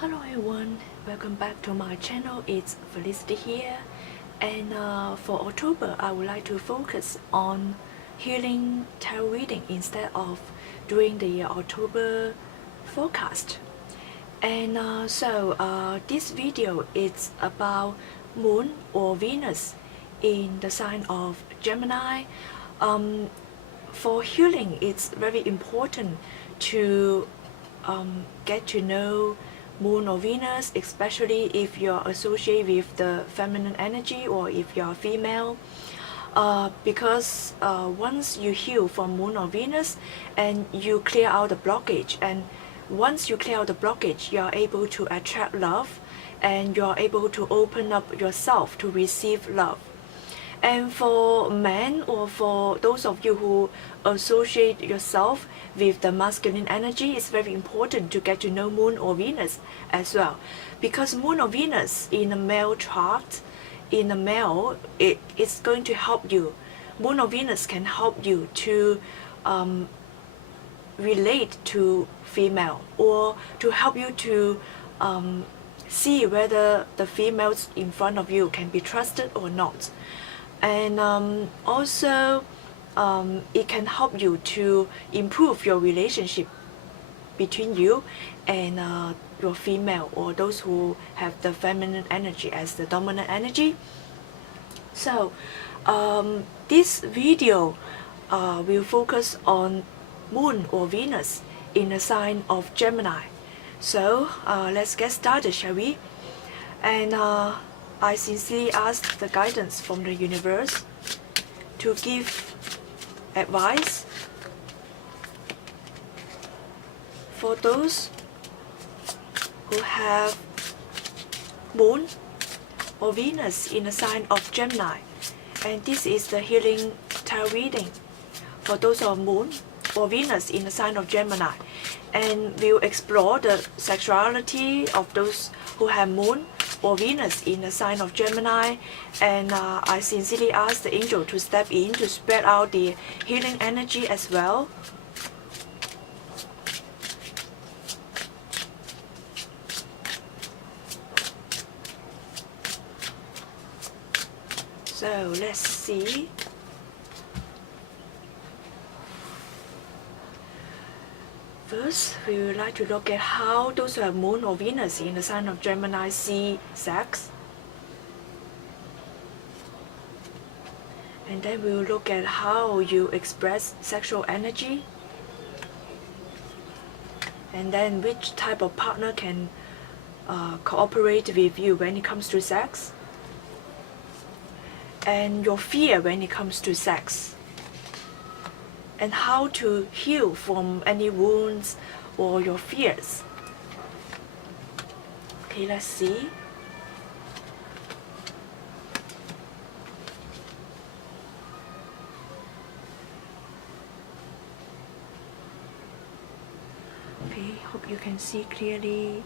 Hello everyone, welcome back to my channel. It's Felicity here, and for October I would like to focus on healing tarot reading instead of doing the October forecast. And this video is about Moon or Venus in the sign of Gemini. For healing, it's very important to get to know Moon or Venus, especially if you're associated with the feminine energy or if you're female, because once you heal from Moon or Venus and you clear out the blockage, and once you clear out the blockage, you are able to attract love and you are able to open up yourself to receive love. And for men, or for those of you who associate yourself with the masculine energy, it's very important to get to know Moon or Venus as well. Because Moon or Venus in a male chart, in a male, it's going to help you. Moon or Venus can help you to relate to female, or to help you to see whether the females in front of you can be trusted or not. And also it can help you to improve your relationship between you and your female, or those who have the feminine energy as the dominant energy. So this video will focus on Moon or Venus in the sign of Gemini. So let's get started, shall we? And I sincerely ask the guidance from the universe to give advice for those who have Moon or Venus in the sign of Gemini. And this is the healing tarot reading for those who have Moon or Venus in the sign of Gemini. And we'll explore the sexuality of those who have Moon or Venus in the sign of Gemini. And I sincerely ask the angel to step in to spread out the healing energy as well. So let's see. First, we would like to look at how those who have Moon or Venus in the sign of Gemini see sex. And then we will look at how you express sexual energy. And then which type of partner can cooperate with you when it comes to sex. And your fear when it comes to sex. And how to heal from any wounds or your fears. Okay, let's see. Okay, hope you can see clearly.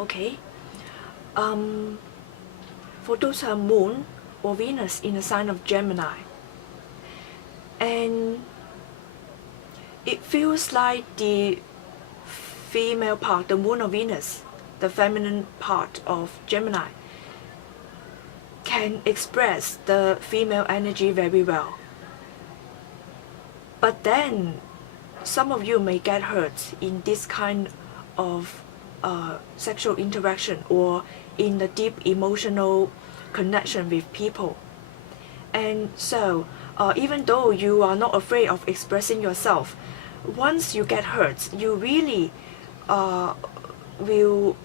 Okay. For those who have Moon or Venus in the sign of Gemini, and it feels like the female part, the Moon or Venus, the feminine part of Gemini, can express the female energy very well. But then some of you may get hurt in this kind of sexual interaction, or in the deep emotional connection with people. And so even though you are not afraid of expressing yourself, once you get hurt, you really will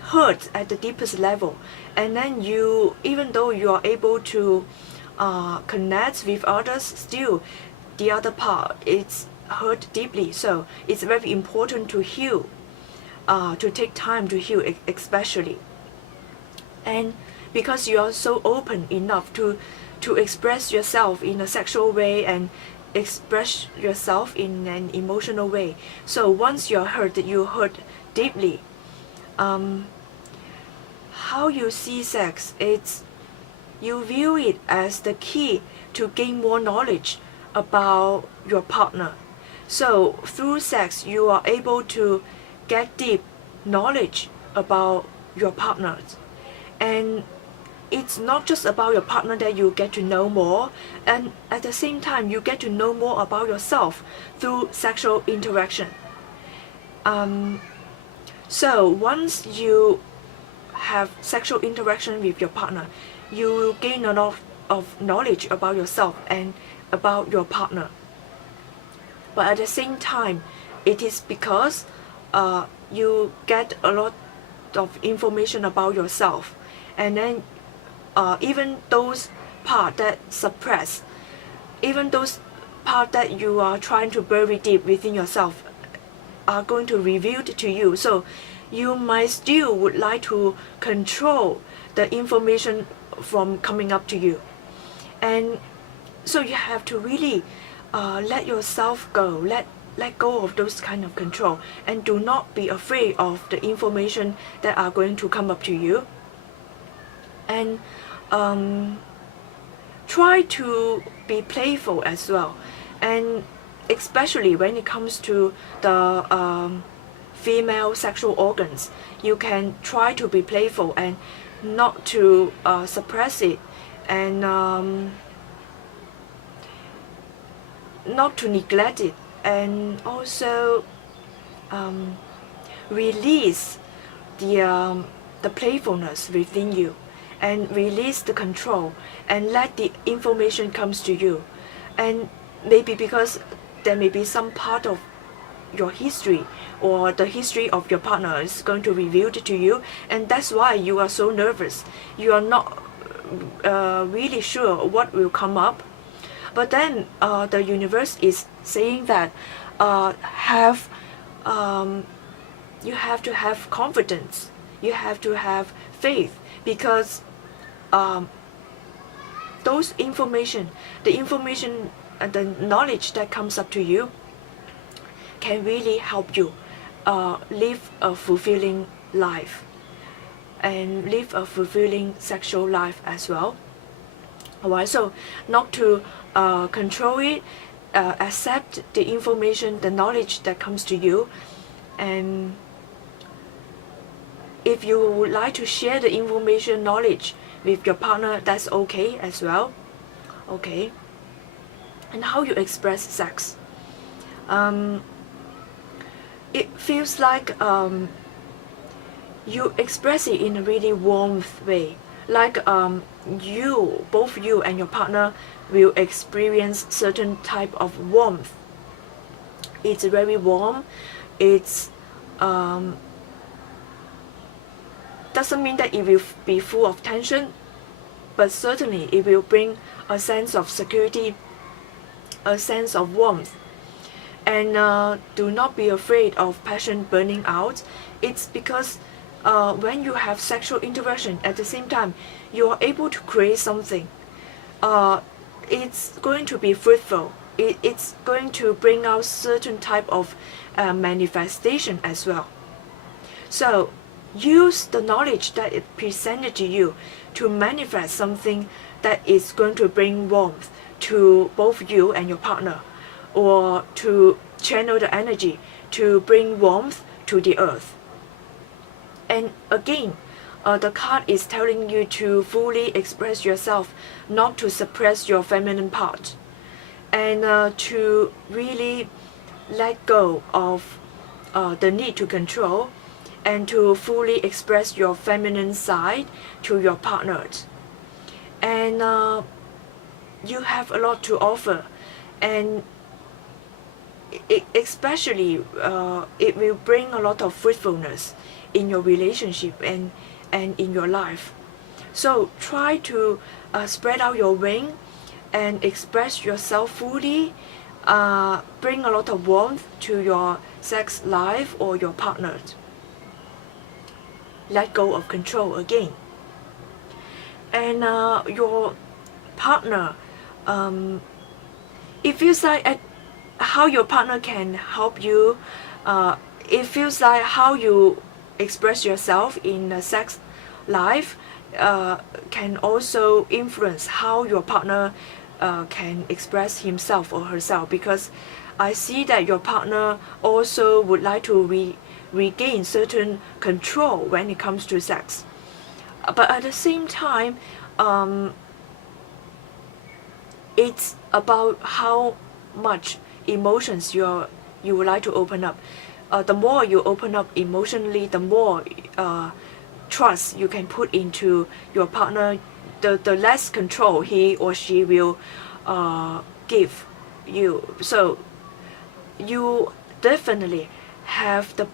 hurt at the deepest level. And then you, even though you are able to connect with others, still the other part is hurt deeply. So it's very important to heal, to take time to heal especially. And because you are so open enough to express yourself in a sexual way and express yourself in an emotional way. So once you're hurt, you hurt deeply. How you see sex, it's you view it as the key to gain more knowledge about your partner. So through sex, you are able to get deep knowledge about your partners. And it's not just about your partner that you get to know more, and at the same time you get to know more about yourself through sexual interaction. So once you have sexual interaction with your partner, you will gain a lot of knowledge about yourself and about your partner. But at the same time, it is because you get a lot of information about yourself, and then even those parts that suppress, even those parts that you are trying to bury deep within yourself are going to reveal to you. So you might still would like to control the information from coming up to you. And so you have to really let yourself go, let go of those kind of control, and do not be afraid of the information that are going to come up to you. And try to be playful as well, and especially when it comes to the female sexual organs, you can try to be playful and not to suppress it, and not to neglect it, and also release the playfulness within you, and release the control, and let the information comes to you. And maybe because there may be some part of your history or the history of your partner is going to reveal it to you, and that's why you are so nervous. You are not really sure what will come up. But then the universe is saying that you have to have confidence, you have to have faith, because those information, the information and the knowledge that comes up to you can really help you live a fulfilling life, and live a fulfilling sexual life as well. Alright, so not to control it, accept the information, the knowledge that comes to you, and if you would like to share the information, knowledge with your partner, that's okay as well. Okay. And how you express sex. It feels like you express it in a really warm way. Like both you and your partner will experience certain type of warmth. It's very warm. It's doesn't mean that it will be full of tension, but certainly it will bring a sense of security, a sense of warmth. And do not be afraid of passion burning out. It's because when you have sexual interaction at the same time, you are able to create something. It's going to be fruitful. It's going to bring out certain type of manifestation as well. So use the knowledge that it presented to you to manifest something that is going to bring warmth to both you and your partner, or to channel the energy to bring warmth to the earth. And again, the card is telling you to fully express yourself, not to suppress your feminine part, and to really let go of the need to control, and to fully express your feminine side to your partners. And you have a lot to offer, and especially it will bring a lot of fruitfulness in your relationship and in your life. So try to spread out your wing and express yourself fully, bring a lot of warmth to your sex life or your partner. Let go of control again. And your partner, it feels like how your partner can help you. It feels like how you express yourself in the sex life can also influence how your partner can express himself or herself, because I see that your partner also would like to regain certain control when it comes to sex. But at the same time, it's about how much emotions you would like to open up. The more you open up emotionally, the more trust you can put into your partner, the less control he or she will give you. So you definitely have the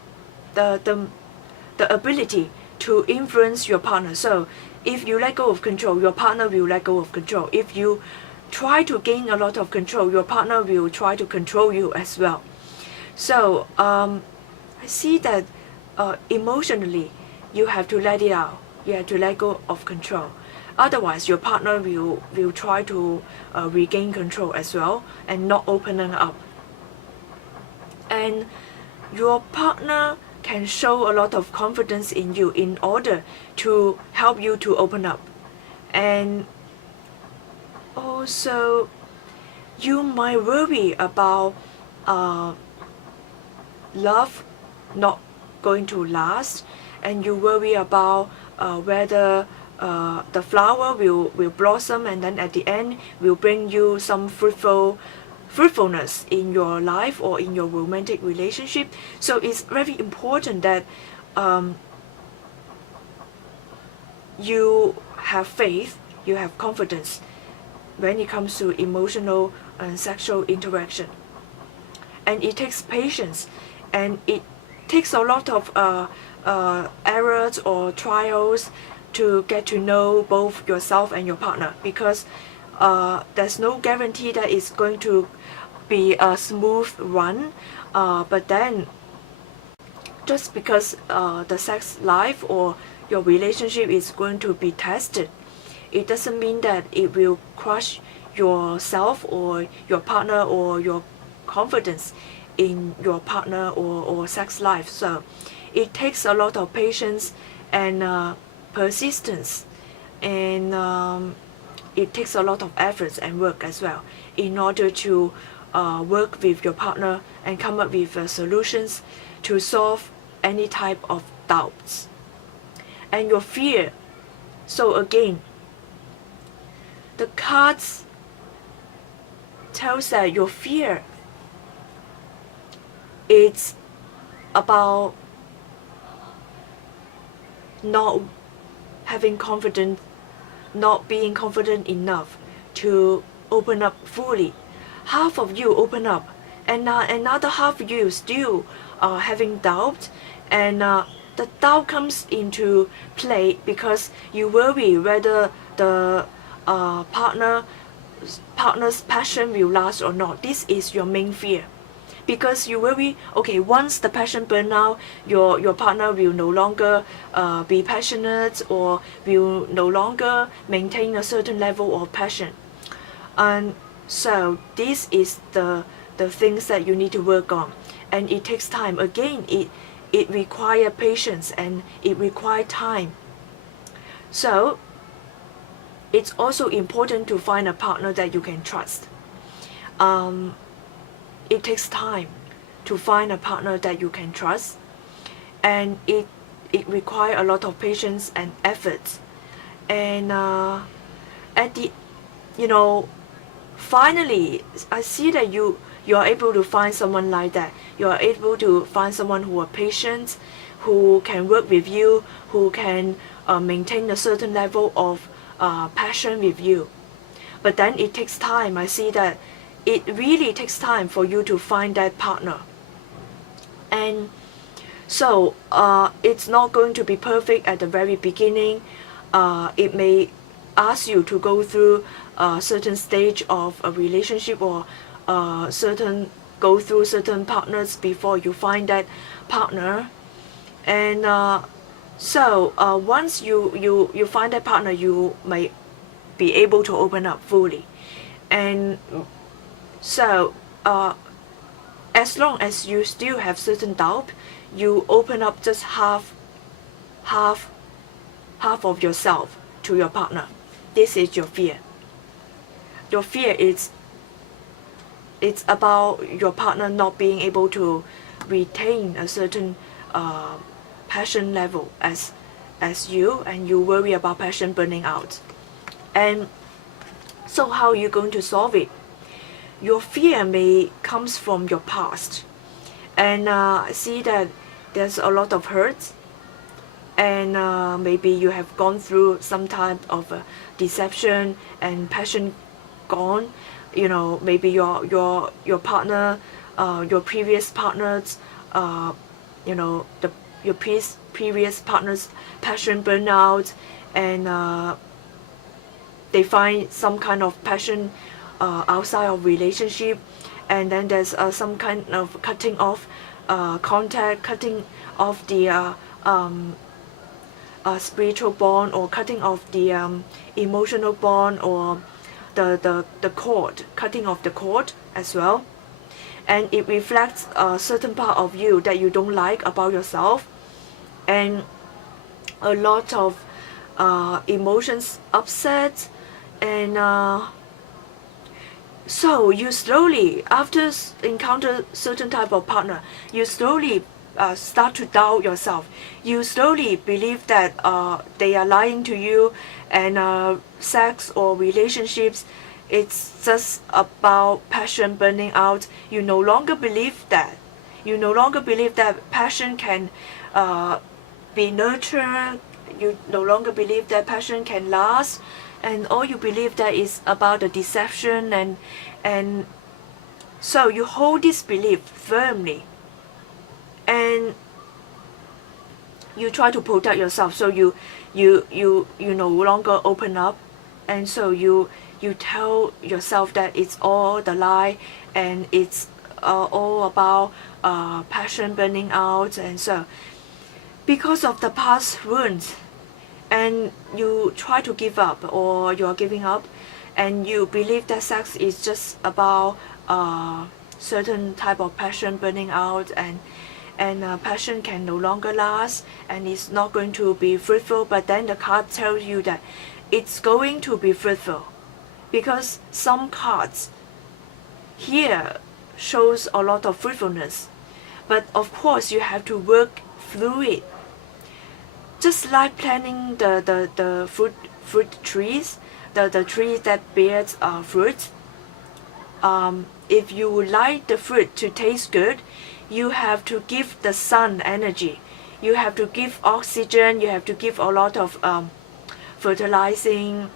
ability to influence your partner. So if you let go of control, your partner will let go of control. If you try to gain a lot of control, your partner will try to control you as well. So I see that emotionally you have to let it out. You have to let go of control. Otherwise, your partner will try to regain control as well and not opening up. And your partner can show a lot of confidence in you in order to help you to open up. And also, you might worry about love not going to last, and you worry about whether the flower will blossom and then at the end will bring you some fruitfulness in your life or in your romantic relationship. So it's very important that you have faith, you have confidence when it comes to emotional and sexual interaction. And it takes patience, and it takes a lot of errors or trials to get to know both yourself and your partner, because there's no guarantee that it's going to be a smooth run. But then just because the sex life or your relationship is going to be tested, it doesn't mean that it will crush yourself or your partner or your confidence in your partner or sex life. So it takes a lot of patience and persistence, and it takes a lot of efforts and work as well in order to work with your partner and come up with solutions to solve any type of doubts and your fear. So again, the cards tells that your fear, it's about not having confidence, not being confident enough to open up fully. Half of you open up, and another half of you still having doubt, and the doubt comes into play because you worry whether the partner's passion will last or not. This is your main fear, because you worry, okay, once the passion burn out, your partner will no longer be passionate or will no longer maintain a certain level of passion. And so this is the things that you need to work on, and it takes time. Again, it requires patience and it requires time. So it's also important to find a partner that you can trust. It takes time to find a partner that you can trust, and it requires a lot of patience and effort. And at the finally, I see that you are able to find someone like that. You are able to find someone who are patient, who can work with you, who can maintain a certain level of passion with you. But then it takes time. I see that it really takes time for you to find that partner. And so it's not going to be perfect at the very beginning. It may ask you to go through a certain stage of a relationship, or go through certain partners before you find that partner. And so once you find that partner, you may be able to open up fully. And so as long as you still have certain doubt, you open up just half of yourself to your partner. This is your fear. Your fear is it's about your partner not being able to retain a certain passion level as you, and you worry about passion burning out. And so how are you going to solve it? Your fear may comes from your past, and I see that there's a lot of hurt, and maybe you have gone through some type of deception and passion gone. You know, maybe your partner, your previous partners, you know, your previous partner's passion burnout, and they find some kind of passion outside of relationship, and then there's some kind of cutting off contact, cutting off the spiritual bond, or cutting off the emotional bond, or the cord, cutting off the cord as well. And it reflects a certain part of you that you don't like about yourself, and a lot of emotions upset, and so you slowly, after encounter certain type of partner, you slowly start to doubt yourself. You slowly believe that they are lying to you, and sex or relationships, it's just about passion burning out. You no longer believe that. You no longer believe that passion can be nurtured. You no longer believe that passion can last, and all you believe that is about the deception, and so you hold this belief firmly, and you try to protect yourself. So you no longer open up, and so you tell yourself that it's all the lie, and it's all about passion burning out. And so because of the past wounds, and you try to give up, or you're giving up, and you believe that sex is just about certain type of passion burning out, and passion can no longer last, and it's not going to be fruitful. But then the card tells you that it's going to be fruitful, because some cards here shows a lot of fruitfulness. But of course you have to work through it. Just like planting the fruit trees, the trees that bears fruit. If you would like the fruit to taste good, you have to give the sun energy. You have to give oxygen. You have to give a lot of fertilizing.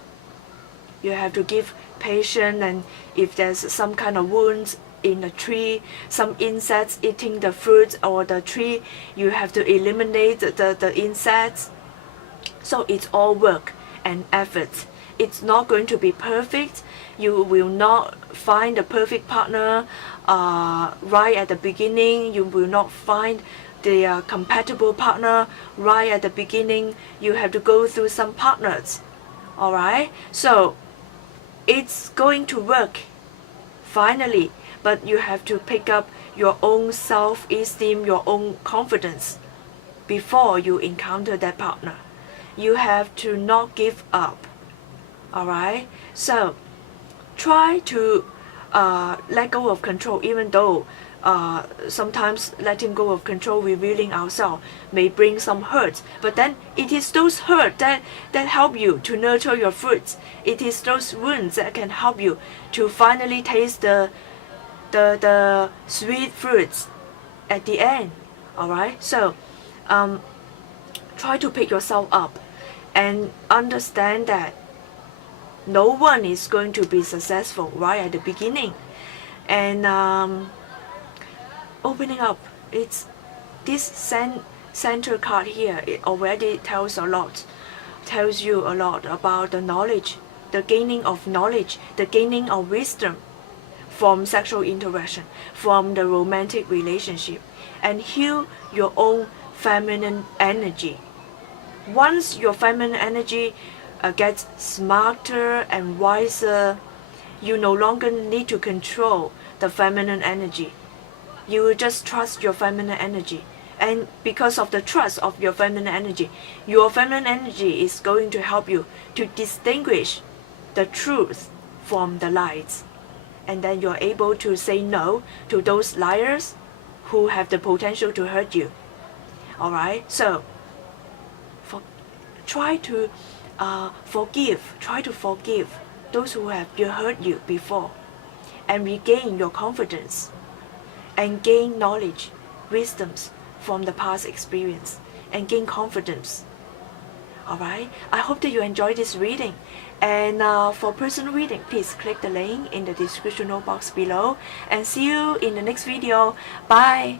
You have to give patience, and if there's some kind of wounds in the tree, some insects eating the fruit or the tree, you have to eliminate the insects. So it's all work and effort. It's not going to be perfect. You will not find a perfect partner right at the beginning. You will not find the compatible partner right at the beginning. You have to go through some partners. Alright? So it's going to work finally, but you have to pick up your own self-esteem, your own confidence before you encounter that partner. You have to not give up. Alright? So try to let go of control, even though sometimes letting go of control, revealing ourselves, may bring some hurt. But then it is those hurt that help you to nurture your fruits. It is those wounds that can help you to finally taste the sweet fruits at the end. Alright? So try to pick yourself up and understand that no one is going to be successful right at the beginning. And opening up, it's this center card here. It already tells you a lot about the knowledge, the gaining of knowledge, the gaining of wisdom from sexual interaction, from the romantic relationship, and heal your own feminine energy. Once your feminine energy gets smarter and wiser, you no longer need to control the feminine energy. You will just trust your feminine energy. And because of the trust of your feminine energy is going to help you to distinguish the truth from the lies. and then you're able to say no to those liars who have the potential to hurt you. Alright, so try to forgive those who have hurt you before, and regain your confidence and gain knowledge, wisdoms from the past experience, and gain confidence. Alright, I hope that you enjoyed this reading, and for personal reading, please click the link in the description box below, and see you in the next video. Bye.